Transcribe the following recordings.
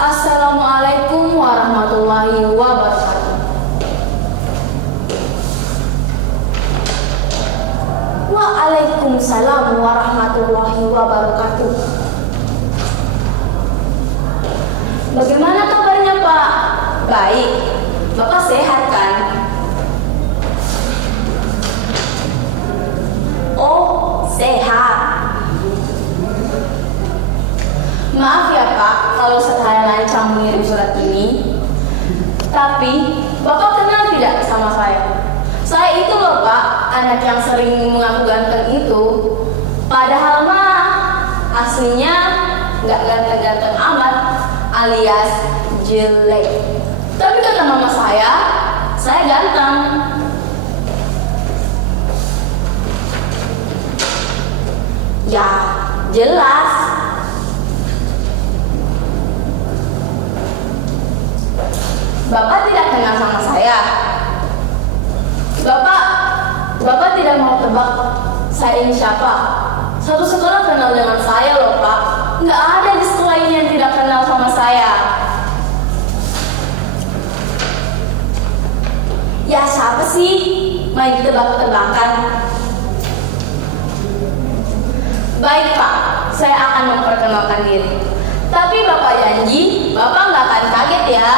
Assalamualaikum warahmatullahi wabarakatuh. Waalaikumsalam warahmatullahi wabarakatuh. Bagaimana kabarnya, Pak? Baik. Bapak sehat kan? Oh, sehat. Maaf ya Pak, kalau saya lancang mengirim surat ini. Tapi, Bapak kenal tidak sama saya? Saya itu loh Pak, anak yang sering mengaku ganteng itu. Padahal mah, aslinya nggak ganteng-ganteng amat, alias jelek. Tapi kata mama saya ganteng. Ya, jelas. Bapak tidak kenal sama saya. Bapak tidak mau tebak saya ini siapa? Satu sekolah kenal dengan saya loh Pak. Nggak ada di sekolah ini yang tidak kenal sama saya. Ya siapa sih? Main tebak-tebakan. Baik Pak, saya akan memperkenalkan diri. Tapi Bapak janji, Bapak nggak akan kaget ya.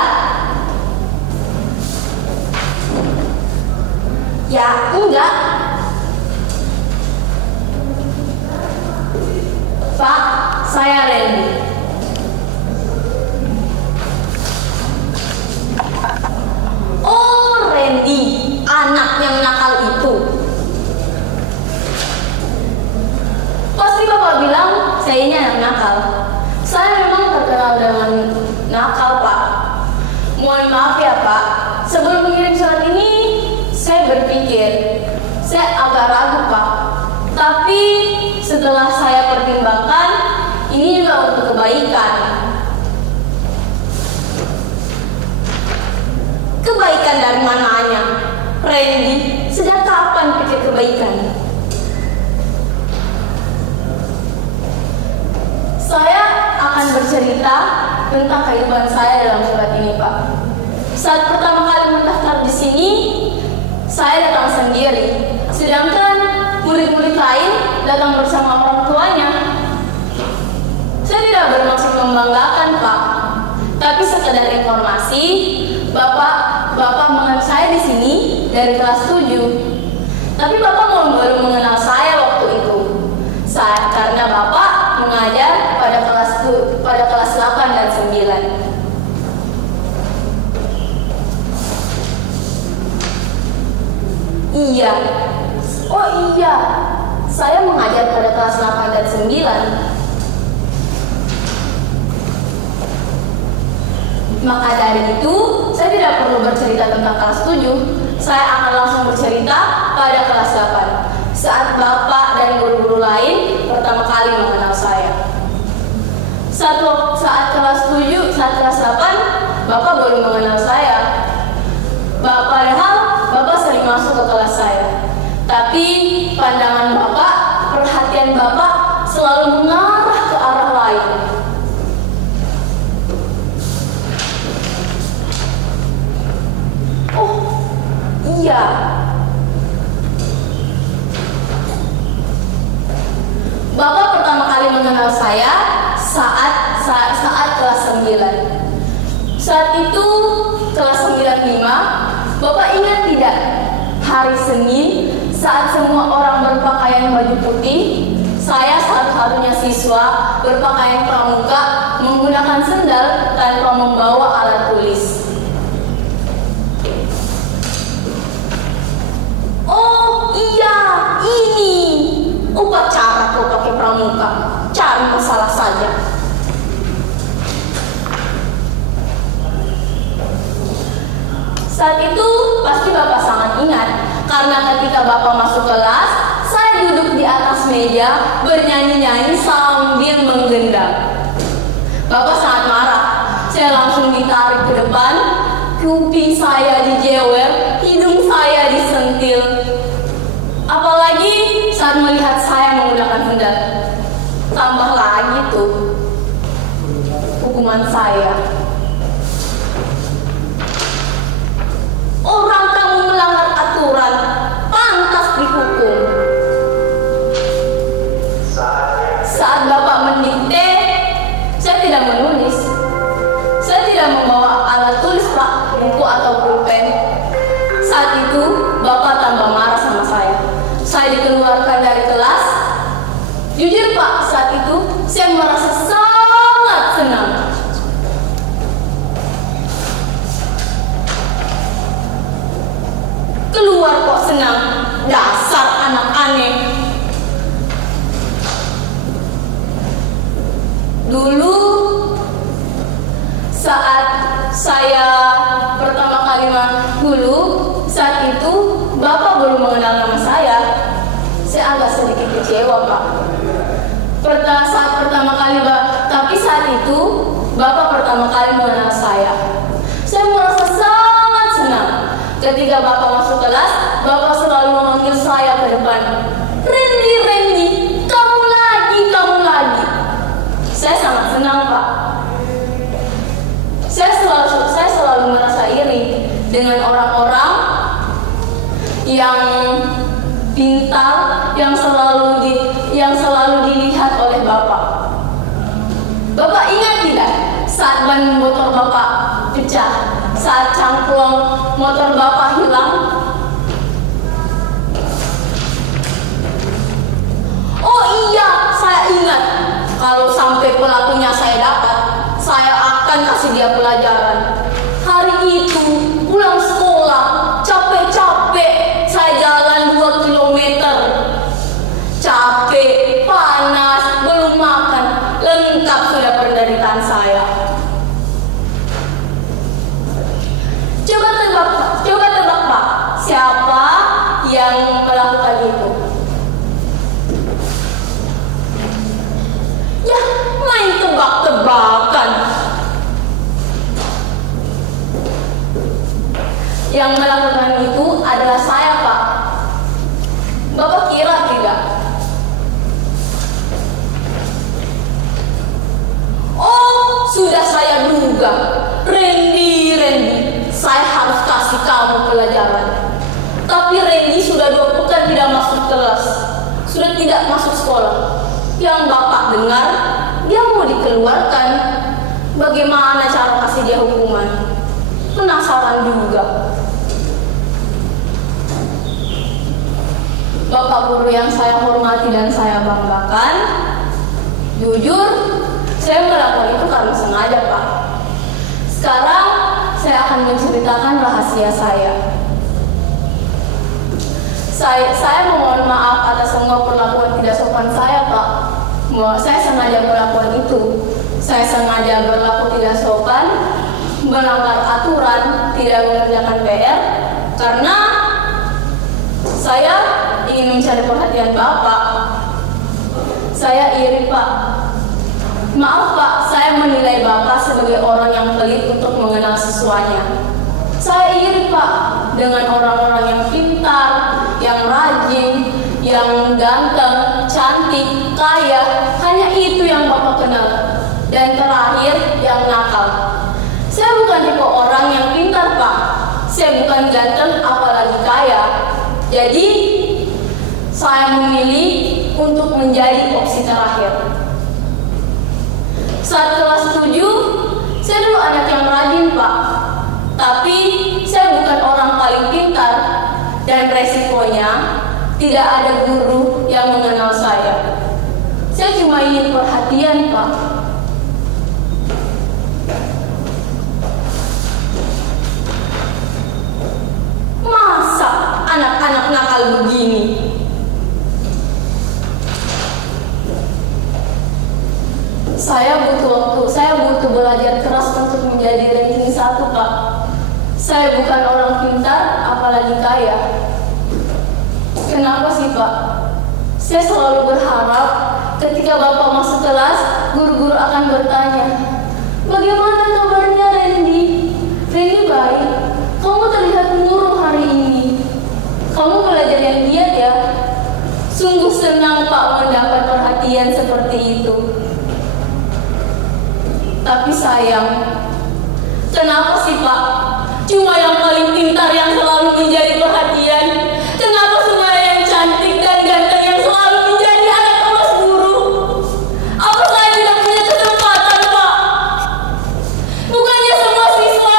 Ya enggak. Pak, saya Randy. Oh, Randy, anak yang nakal itu. Pasti Bapak bilang saya ini anak nakal. Saya memang terkenal dengan nakal, Pak. Mohon maaf ya, Pak. Sebelum mengirim surat ini, saya berpikir, saya agak ragu, Pak. Tapi setelah saya pertimbangkan, ini juga untuk kebaikan. Kebaikan dari mananya? Randy, sejak kapan pikir kebaikan? Saya akan bercerita tentang kehidupan saya dalam surat ini, Pak. Saat pertama kali mendaftar di sini, saya datang sendiri, sedangkan murid-murid lain datang bersama orang tuanya. Saya tidak bermaksud membanggakan, Pak, tapi sekedar informasi, Bapak mengenal saya di sini dari kelas 7. Tapi Bapak baru mengenal saya waktu itu. Karena Bapak mengajar pada kelas 8 dan 9. Iya. Oh iya. Saya mengajar pada kelas 8 dan 9. Maka dari itu, saya tidak perlu bercerita tentang kelas 7. Saya akan langsung bercerita pada kelas 8. Saat Bapak dan guru-guru lain pertama kali mengenal saya. Saat kelas 8, Bapak baru mengenal saya. Padahal Bapak sering masuk ke kelas saya. Tapi pandangan Bapak, perhatian Bapak selalu mengarah ke arah lain. Oh, iya. Bapak pertama kali mengenal saya saat kelas 9. Saat itu kelas 95, Bapak ingat tidak? Hari Senin, saat semua orang berpakaian baju putih, saya satu-satunya siswa berpakaian pramuka menggunakan sendal tanpa membawa alat tulis. Oh iya, ini upacara kau pakai pramuka. Cari masalah saja. Saat itu pasti Bapak sangat ingat, karena ketika Bapak masuk kelas, saya duduk di atas meja bernyanyi-nyanyi sambil menggendang. Bapak sangat marah. Saya langsung ditarik ke depan, kuping saya dijewer, hidung saya disentil. Apalagi saat melihat saya menggunakan sendal. Tambah lagi tuh, hukuman saya. Orang kamu melanggar aturan, pantas dihukum. Saat Bapak mendikte, saya tidak menulis. Saya tidak membawa alat tulis, Pak, buku atau pulpen. Saat itu Bapak tambah marah sama saya. Saya dikeluarkan dari kelas. Jujur Pak, saat itu saya merasa sangat senang. Keluar kok senang, dasar anak aneh. Dulu saat saya pertama kali saat itu Bapak belum mengenal nama saya. Saya agak sedikit kecewa Pak. Saat pertama kali tapi saat itu Bapak pertama kali mengenal saya. Saya merasa sangat senang. Ketika Bapak masuk kelas, Bapak selalu memanggil saya ke depan. Randy, Randy, kamu lagi, kamu lagi. Saya sangat senang Pak. Saya selalu merasa iri dengan orang-orang yang pintar, yang selalu dilihat oleh Bapak. Bapak ingat tidak saat ban motor Bapak pecah, saat cangklong motor Bapak hilang? Oh iya, saya ingat. Kalau sampai pelakunya saya dapat, saya akan kasih dia pelajaran. Hari itu pulang sekolah, capek-capek, saya jalan 2 kilometer. Capek, panas, belum makan, lengkap sudah penderitaan saya. Coba tebak Pak, siapa yang melakukan itu? Ya, main tebak-tebakan. Yang melakukan itu adalah saya Pak. Bapak kira tidak? Oh, sudah saya duga. Randy, saya harus kasih kamu pelajaran. Tapi Randy sudah 2 pekan tidak masuk kelas, sudah tidak masuk sekolah. Yang Bapak dengar, dia mau dikeluarkan. Bagaimana cara kasih dia hukuman? Penasaran juga. Bapak guru yang saya hormati dan saya banggakan, jujur, saya melakukan itu karena sengaja Pak. Sekarang saya akan menceritakan rahasia saya. Saya memohon maaf atas semua perlakuan tidak sopan saya Pak. Saya sengaja melakukan itu. Saya sengaja berlaku tidak sopan, melanggar aturan, tidak mengerjakan PR, karena saya ingin mencari perhatian Bapak. Saya iri Pak. Maaf Pak, saya menilai Bapak sebagai orang yang pelit untuk mengenal siswanya. Saya iri Pak dengan orang-orang yang pintar, yang rajin, yang ganteng, cantik, kaya. Hanya itu yang Bapak kenal. Dan terakhir, yang nakal. Saya bukan tipe orang yang pintar Pak. Saya bukan ganteng apalagi kaya. Jadi saya memilih untuk menjadi opsi terakhir. Saat kelas 7, saya dulu anak yang rajin Pak. Tapi saya bukan orang paling pintar. Dan resikonya tidak ada guru yang mengenal saya. Saya cuma ingin perhatian Pak. Masa anak-anak nakal begini? Saya butuh belajar keras untuk menjadi ranking 1 Pak. Saya bukan orang pintar, apalagi kaya. Kenapa sih Pak? Saya selalu berharap ketika Bapak masuk kelas, guru-guru akan bertanya, bagaimana kabarnya Randy? Randy baik. Kamu terlihat murung hari ini. Kamu belajar yang giat ya. Sungguh senang Pak mendapat perhatian seperti itu. Tapi sayang, kenapa sih Pak? Cuma yang paling pintar yang selalu menjadi perhatian. Kenapa semua yang cantik dan ganteng yang selalu menjadi anak emas guru? Apa saya tidak punya kesempatan, Pak? Bukannya semua siswa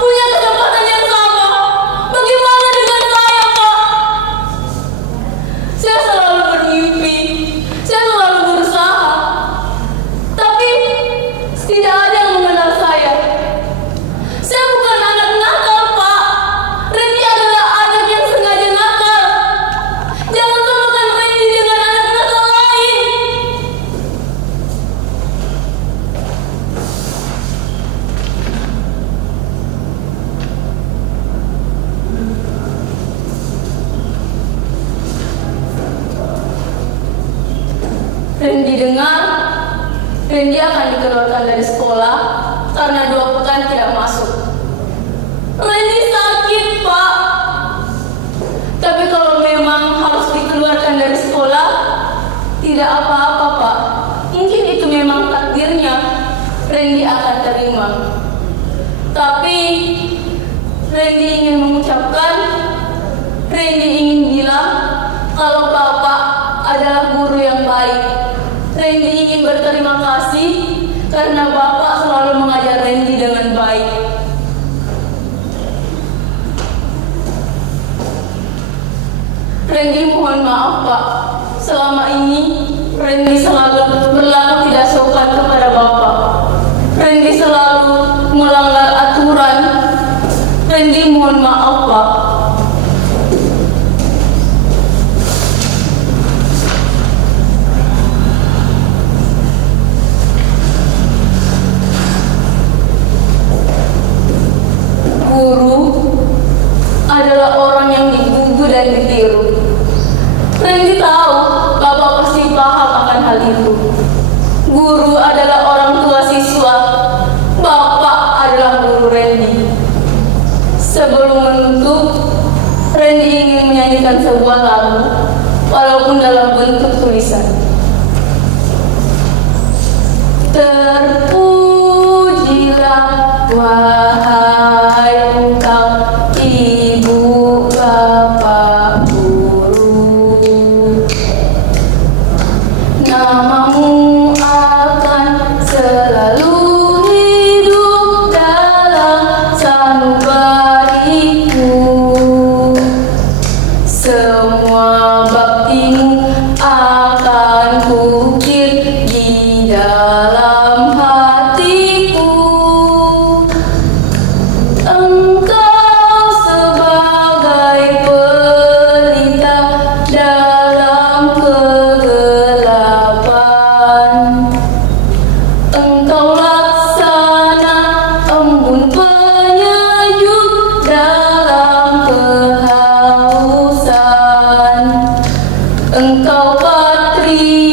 punya kesempatan yang sama? Bagaimana dengan saya, Pak? Saya selalu bermimpi, saya selalu berusaha, tapi tidak ada yang mengenal saya. Saya bukan anak nakal, Pak. Randy adalah anak yang sengaja nakal. Jangan samakan Randy dengan anak nakal lain. Randy dengar, Randy akan dikeluarkan dari sekolah karena 2 pekan tidak masuk. Randy sakit, Pak. Tapi kalau memang harus dikeluarkan dari sekolah, tidak apa-apa, Pak. Mungkin itu memang takdirnya. Randy akan terima. Tapi Randy ingin mengucapkan, Randy ingin bilang kalau Bapak adalah guru yang baik. Randy ingin berterima kasih karena Bapak selalu mengajar Randy dengan baik. Randy mohon maaf, Pak. Selama ini Randy selalu berlaku tidak sopan kepada Bapak. Randy selalu melanggar aturan. Randy mohon maaf, Pak. Guru adalah orang yang digugu dan ditiru. Randy tahu Bapak pasti paham akan hal itu. Guru adalah orang tua siswa. Bapak adalah guru Randy. Sebelum menutup, Randy ingin menyanyikan sebuah lagu, walaupun dalam bentuk tulisan. Terpujilah wahai engkau ibu bapak guru, namamu akan selalu hidup dalam sanubariku. Semua baktimu akan kukir di dalam hatiku. Engkau sebagai pelita dalam kegelapan. Engkau laksana embun penyejuk dalam kehausan. Engkau patria